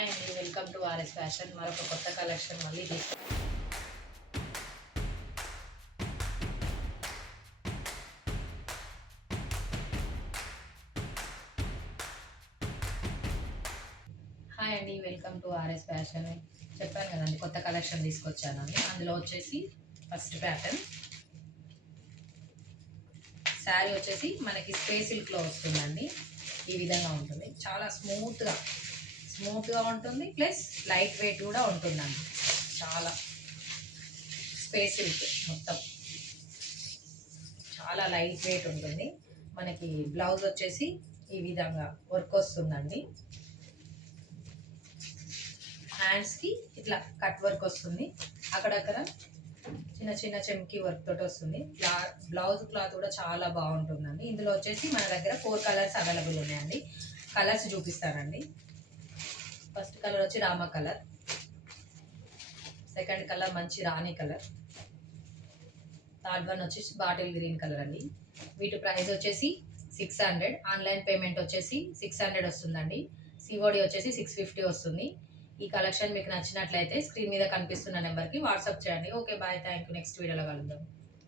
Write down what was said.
Hi అండి, welcome to RS fashion. మరొక కొత్త కలెక్షన్ మళ్ళీ హాయ్ అండి, వెల్కమ్ టు ఆర్ఎస్ ఫ్యాషన్. చెప్పాను కదండి కొత్త కలెక్షన్ తీసుకొచ్చానని. అందులో వచ్చేసి ఫస్ట్ ప్యాటర్న్ శారీ వచ్చేసి మనకి స్పేస్ సిల్క్లో వస్తుందండి. ఈ విధంగా ఉంటుంది, చాలా స్మూత్గా ఉంటుంది, ప్లస్ లైట్ వెయిట్ కూడా ఉంటుందండి. చాలా స్పేస్ సిల్క్ మొత్తం చాలా లైట్ వెయిట్ ఉంటుంది. మనకి బ్లౌజ్ వచ్చేసి ఈ విధంగా వర్క్ వస్తుందండి. హ్యాండ్స్కి ఇట్లా కట్ వర్క్ వస్తుంది, అక్కడక్కడ చిన్న చిన్న చెమ్కి వర్క్ తోటి వస్తుంది. బ్లౌజ్ క్లాత్ కూడా చాలా బాగుంటుందండి. ఇందులో వచ్చేసి మన దగ్గర 4 కలర్స్ అవైలబుల్ ఉన్నాయండి. కలర్స్ చూపిస్తానండి. ఫస్ట్ కలర్ వచ్చి రామా కలర్, సెకండ్ కలర్ మంచి రాణి కలర్, థర్డ్ వన్ వచ్చేసి బాటిల్ గ్రీన్ కలర్ అండి. వీటి ప్రైస్ వచ్చేసి 600. ఆన్లైన్ పేమెంట్ వచ్చేసి 600 వస్తుందండి. సిఓడి వచ్చేసి 650 వస్తుంది. ఈ కలెక్షన్ మీకు నచ్చినట్లయితే స్క్రీన్ మీద కనిపిస్తున్న నెంబర్కి వాట్సాప్ చేయండి. Okay, bye, thank you. Next వీడియోలో కలుద్దాం.